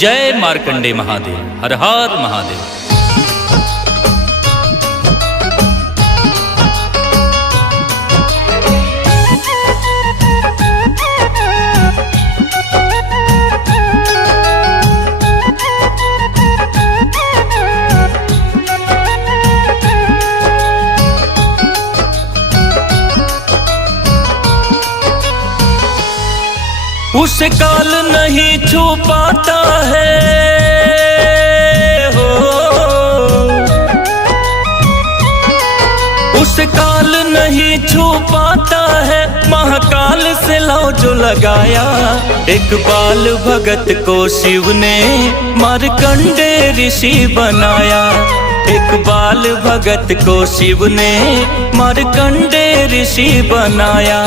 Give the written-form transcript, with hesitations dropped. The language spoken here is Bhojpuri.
जय मार्कंडे महादेव। हर हर महादेव। उसे काल नहीं छू पाता है हो, उसे काल नहीं छू पाता है। महाकाल से लौ जो लगाया, एक बाल भगत को शिव ने मार्कंडे ऋषि बनाया। एक बाल भगत को शिव ने मार्कंडे ऋषि बनाया।